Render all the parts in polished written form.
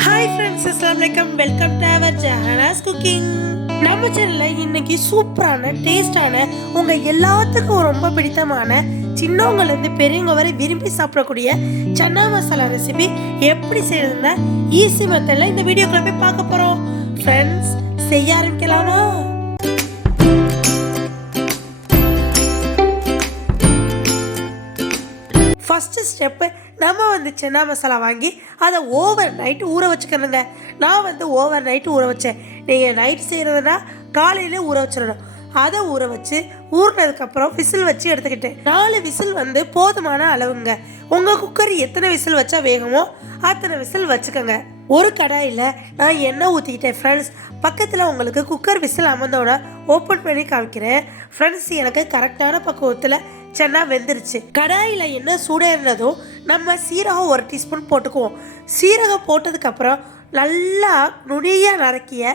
Hi friends, அஸ்ஸலாமுஅலைக்கும். Welcome to our Jahana's cooking. நம்ம சேனலில் இன்னைக்கு சூப்பரான டேஸ்டான உங்கள் எல்லாத்துக்கும் ரொம்ப பிடித்தமான சின்னவங்கலேருந்து பெரியவங்க வரை விரும்பி சாப்பிடக்கூடிய சன்னா மசாலா ரெசிபி எப்படி செய்யறதுன்னா ஈஸி மெத்தடில் இந்த வீடியோக்குள்ள போய் பார்க்க போகிறோம். ஃப்ரெண்ட்ஸ், செய்ய ஆரம்பிக்கலாமா? ஃபஸ்ட்டு ஸ்டெப்பு, நம்ம சன்னா மசாலா வாங்கி அதை ஓவர் நைட்டு ஊற வச்சுக்கணுங்க. நான் ஓவர் நைட்டு ஊற வச்சேன். நீங்கள் நைட் செய்கிறதுனா காலையிலே ஊற வச்சிடணும். அதை ஊற வச்சு ஊறினதுக்கப்புறம் விசில் வச்சு எடுத்துக்கிட்டேன். 4 விசில் போதுமான அளவுங்க. உங்கள் குக்கர் எத்தனை விசில் வச்சா வேகுமோ அத்தனை விசில் வச்சுக்கோங்க. ஒரு கடாயில் நான் எண்ணெய் ஊற்றிக்கிட்டேன் ஃப்ரெண்ட்ஸ். பக்கத்தில் உங்களுக்கு குக்கர் விசில் அமர்ந்தோட ஓப்பன் பண்ணி காமிக்கிறேன். ஃப்ரெண்ட்ஸ், எனக்கு கரெக்டான பக்குவத்தில் சன்னா வெந்துருச்சு. கடாயில் எண்ணெய் சூடாயிருந்ததும் நம்ம சீரகம் 1 டீஸ்பூன் போட்டுக்குவோம். சீரகம் போட்டதுக்கப்புறம் நல்லா நுனியாக நறுக்கிய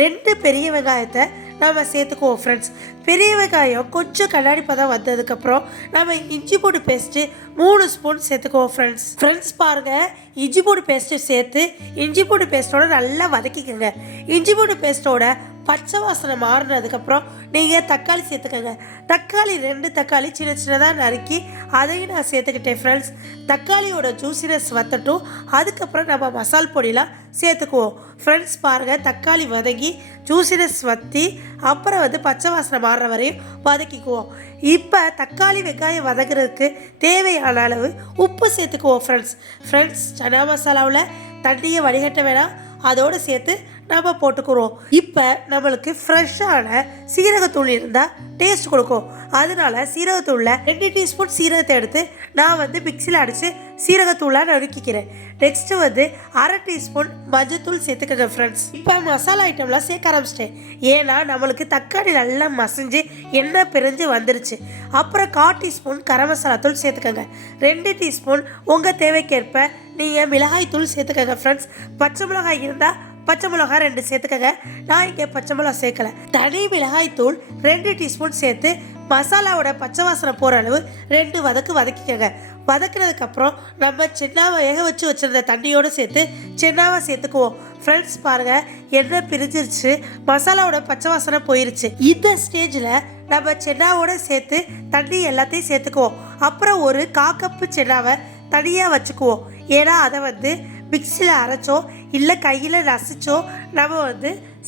2 பெரிய வெங்காயத்தை நம்ம சேர்த்துக்குவோம் ஃப்ரெண்ட்ஸ். பெரிய வெங்காயம் கொஞ்சம் கண்ணாடி பதம் வந்ததுக்கப்புறம் நம்ம இஞ்சி பூண்டு பேஸ்ட்டு 3 ஸ்பூன் சேர்த்துக்குவோம் ஃப்ரெண்ட்ஸ் பாருங்கள், இஞ்சி பூண்டு பேஸ்ட்டு சேர்த்து இஞ்சி பூண்டு பேஸ்ட்டோட நல்லா வதக்கிக்கோங்க. இஞ்சி பூண்டு பேஸ்ட்டோட பச்சை வாசனை மாறினதுக்கப்புறம் நீங்கள் தக்காளி சேர்த்துக்கோங்க. தக்காளி 2 தக்காளி சின்ன சின்னதாக நறுக்கி அதையும் நான் சேர்த்துக்கிட்டேன் ஃப்ரெண்ட்ஸ். தக்காளியோட ஜூசினஸ் வத்தட்டும். அதுக்கப்புறம் நம்ம மசால் பொடியெலாம் சேர்த்துக்குவோம் ஃப்ரெண்ட்ஸ். பாருங்கள், தக்காளி வதங்கி ஜூசினஸ் வற்றி அப்புறம் பச்சை வாசனை மாறுற வரையும் வதக்கிக்குவோம். இப்போ தக்காளி வெங்காயம் வதங்குறதுக்கு தேவையான அளவு உப்பு சேர்த்துக்குவோம் ஃப்ரெண்ட்ஸ். சன்னா மசாலாவில் தண்ணியை வடிகட்ட வேணாம், அதோடு சேர்த்து நம்ம போட்டுக்கிறோம். இப்போ நம்மளுக்கு ஃப்ரெஷ்ஷான சீரகத்தூள் இருந்தால் டேஸ்ட் கொடுக்கும். அதனால சீரகத்தூளில் 2 டீஸ்பூன் சீரகத்தை எடுத்து நான் மிக்சியில் அடித்து சீரகத்தூளாக நறுக்கிக்கிறேன். நெக்ஸ்ட்டு 1/2 டீஸ்பூன் மஞ்சத்தூள் சேர்த்துக்கங்க ஃப்ரெண்ட்ஸ். இப்போ மசாலா ஐட்டம்லாம் சேர்க்க ஆரம்பிச்சிட்டேன். ஏன்னா நம்மளுக்கு தக்காளி நல்லா மசிஞ்சு எண்ணெய் பிரிஞ்சு வந்துருச்சு. அப்புறம் 1/4 டீஸ்பூன் கரம் மசாலா தூள் சேர்த்துக்கங்க. 2 டீஸ்பூன் உங்கள் தேவைக்கேற்ப நீங்கள் மிளகாய் தூள் சேர்த்துக்கங்க ஃப்ரெண்ட்ஸ். பச்சை மிளகாய் இருந்தால் பச்சை மிளகாய் 2 சேர்த்துக்கங்க. நான் இங்கே பச்சை மிளகாய் சேர்க்கலை. தனி மிளகாய் தூள் 2 டீஸ்பூன் சேர்த்து மசாலாவோட பச்சை வாசனை போகிற அளவு 2 வதக்கிக்கங்க. வதக்கினதுக்கப்புறம் நம்ம சென்னாவை வேக வச்சு வச்சுருந்த தண்ணியோடு சேர்த்து சென்னாவை சேர்த்துக்குவோம் ஃப்ரெண்ட்ஸ். பாருங்கள், எண்ணெய் பிரிஞ்சிருச்சு, மசாலாவோட பச்சை வாசனை போயிருச்சு. இந்த ஸ்டேஜில் நம்ம சென்னாவோட சேர்த்து தண்ணி எல்லாத்தையும் சேர்த்துக்குவோம். அப்புறம் ஒரு 1/4 கப்பு சென்னாவை தனியாக வச்சுக்குவோம். ஏன்னா அதை மிக்சியில் அரைச்சோ இல்லை கையில் நசிச்சோ நம்ம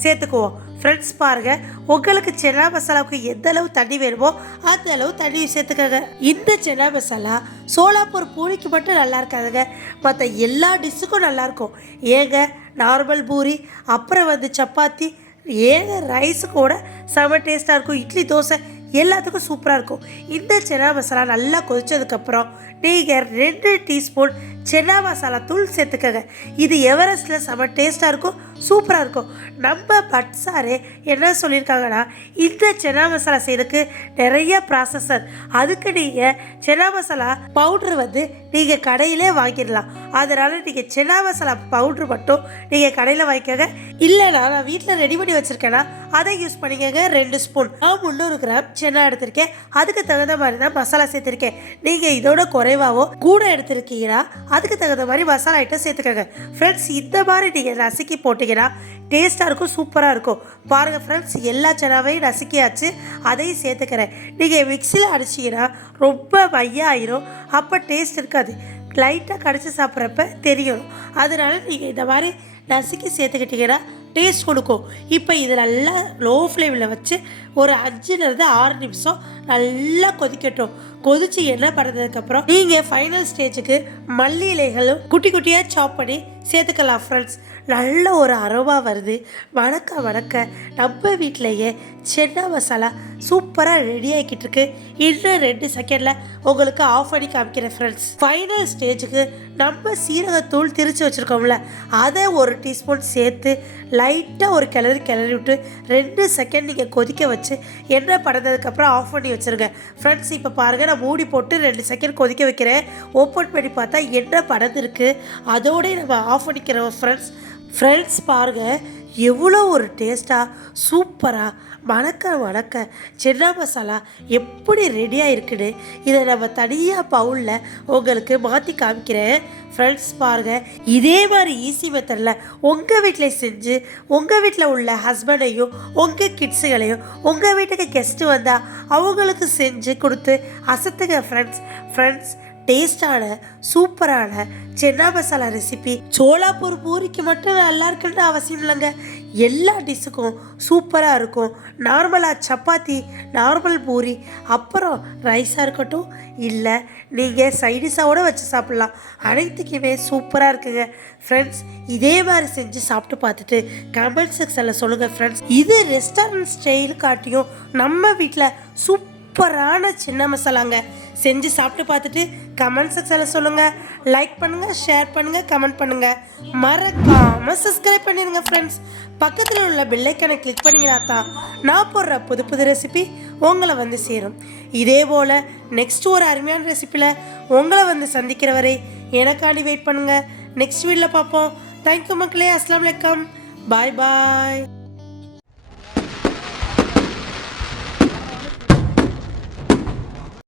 சேர்த்துக்குவோம் ஃப்ரெண்ட்ஸ். பாருங்கள், உங்களுக்கு சன்னா மசாலாவுக்கு எந்த அளவு தண்ணி வேணுமோ அந்த அளவு தண்ணி சேர்த்துக்கங்க. இந்த சன்னா மசாலா சோலாப்பூர் பூரிக்கு மட்டும் நல்லா இருக்காதுங்க, மற்ற எல்லா டிஷ்ஷுக்கும் நல்லாயிருக்கும். ஏங்க, நார்மல் பூரி அப்புறம் சப்பாத்தி, ஏங்க ரைஸு கூட செம டேஸ்ட்டாக இருக்கும். இட்லி தோசை எல்லாத்துக்கும் சூப்பராக இருக்கும். இந்த சன்னா மசாலா நல்லா கொதிச்சதுக்கப்புறம் நீங்கள் 2 டீஸ்பூன் சன்னா மசாலா தூள் சேர்த்துக்கங்க. இது எவரெஸ்ட்டில் செம டேஸ்ட்டாக இருக்கும், சூப்பராக இருக்கும். நம்ம பட்சாரே என்ன சொல்லியிருக்காங்கன்னா, இந்த சன்னா மசாலா செய்யறதுக்கு நிறைய ப்ராசஸர். அதுக்கு நீங்கள் சன்னா மசாலா பவுட்ரு நீங்கள் கடையிலே வாங்கிடலாம். அதனால் நீங்கள் சன்னா மசாலா பவுட்ரு மட்டும் நீங்கள் கடையில் வாங்கிக்கோங்க. இல்லைனா நான் வீட்டில் ரெடி பண்ணி வச்சுருக்கேன்னா அதை யூஸ் பண்ணிக்கோங்க. 2 ஸ்பூன். நான் 300 கிராம் சன்னா எடுத்திருக்கேன். அதுக்கு தகுந்த மாதிரி தான் மசாலா சேர்த்துருக்கேன். நீங்கள் இதோட குறைவாவோ கூட எடுத்துருக்கீங்கன்னா அதுக்கு தகுந்த மாதிரி மசாலா ஐட்டம் சேர்த்துக்கோங்க ஃப்ரெண்ட்ஸ். இந்த மாதிரி நீங்கள் நசுக்கி போட்டிங்கன்னா டேஸ்ட்டாக இருக்கும், சூப்பராக இருக்கும். பாருங்கள் ஃப்ரெண்ட்ஸ், எல்லா சனாவையும் நசுக்கியாச்சு, அதையும் சேர்த்துக்கிறேன். நீங்கள் மிக்சியில் அடிச்சிங்கன்னா ரொம்ப மையாயிரும், அப்போ டேஸ்ட் இருக்காது. லைட்டாக கடிச்சு சாப்பிட்றப்ப தெரியும். அதனால நீங்கள் இந்த மாதிரி நசுக்கி சேர்த்துக்கிட்டிங்கன்னா டேஸ்ட் கொடுக்கும். இப்போ இது நல்லா லோ ஃப்ளேமில் வச்சு ஒரு 5லேருந்து 6 நிமிஷம் நல்லா கொதிக்கட்டும். கொதிச்சு எண்ணெய் படுறதுக்கப்புறம் நீங்கள் ஃபைனல் ஸ்டேஜுக்கு மல்லி இலைகளும் குட்டி குட்டியாக சாப் பண்ணி சேர்த்துக்கலாம் ஃப்ரெண்ட்ஸ். நல்ல ஒரு அரோமா வருது. வணக்க நம்ம வீட்டிலையே சன்னா மசாலா சூப்பராக ரெடி ஆகிக்கிட்டு இருக்கு. இன்னும் 2 செகண்டில் உங்களுக்கு ஆஃப் பண்ணி காமிக்கிறேன் ஃப்ரெண்ட்ஸ். ஃபைனல் ஸ்டேஜுக்கு நம்ம சீரகத்தூள் திரிச்சு வச்சுருக்கோம்ல, அதை 1 டீஸ்பூன் சேர்த்து லைட்டாக ஒரு கிளறி விட்டு 2 செகண்ட் நீங்கள் கொதிக்க வச்சு எண்ணெய் படந்ததுக்கப்புறம் ஆஃப் பண்ணி வச்சுருங்க ஃப்ரெண்ட்ஸ். இப்போ பாருங்கள், நான் மூடி போட்டு 2 செகண்ட் கொதிக்க வைக்கிறேன். ஓப்பன் பண்ணி பார்த்தா எண்ணெய் படந்துருக்கு. அதோடய நம்ம ஆஃப் பண்ணிக்கிறோம் ஃப்ரெண்ட்ஸ். ஃப்ரெண்ட்ஸ் பாருங்க, எவ்வளோ ஒரு டேஸ்ட்டாக சூப்பராக வணக்க சென்னா மசாலா எப்படி ரெடியாக இருக்குன்னு இதை நம்ம தனியாக பவுலில் உங்களுக்கு மாற்றி காமிக்கிறேன். ஃப்ரெண்ட்ஸ் பாருங்கள், இதே மாதிரி ஈஸி மெத்தடில் உங்கள் வீட்டில் செஞ்சு உங்கள் வீட்டில் உள்ள ஹஸ்பண்டையும் உங்கள் கிட்ஸுகளையும் உங்கள் வீட்டுக்கு கெஸ்ட்டு வந்தால் அவங்களுக்கு செஞ்சு கொடுத்து அசத்துங்க ஃப்ரெண்ட்ஸ். டேஸ்டான சூப்பரான சென்னா மசாலா ரெசிபி சோளாப்பூர் பூரிக்கு மட்டும் நல்லா இருக்குன்னு அவசியம் இல்லைங்க, எல்லா டிஷ்ஷுக்கும் சூப்பராக இருக்கும். நார்மலாக சப்பாத்தி, நார்மல் பூரி, அப்புறம் ரைஸாக இருக்கட்டும், இல்லை நீங்கள் சைடிஷாவோட வச்சு சாப்பிட்லாம், அனைத்துக்குமே சூப்பராக இருக்குங்க. ஃப்ரெண்ட்ஸ், இதே மாதிரி செஞ்சு சாப்பிட்டு பார்த்துட்டு கமெண்ட் செக்ஷனில் சொல்லுங்கள் ஃப்ரெண்ட்ஸ். இது ரெஸ்டாரண்ட் ஸ்டைல் காட்டியும் நம்ம வீட்டில் சூப்பரான சின்ன மசாலாங்க. செஞ்சு சாப்பிட்டு பார்த்துட்டு கமெண்ட் செக்ஷனில் சொல்லுங்கள். லைக் பண்ணுங்கள், ஷேர் பண்ணுங்கள், கமெண்ட் பண்ணுங்கள். மறக்காமல் சப்ஸ்கிரைப் பண்ணிடுங்க ஃப்ரெண்ட்ஸ். பக்கத்தில் உள்ள பெல்லைக்கனை கிளிக் பண்ணிங்கன்னா தான் நான் போடுற புது ரெசிபி உங்களை வந்து சேரும். இதே போல் நெக்ஸ்ட் ஒரு அருமையான ரெசிப்பியில் உங்களை வந்து சந்திக்கிற வரை எனக்காண்டி வெயிட் பண்ணுங்கள். நெக்ஸ்ட் வீடியோவில் பார்ப்போம். தேங்க்யூ மக்களே. அஸ்ஸலாமு அலைக்கும். பாய்.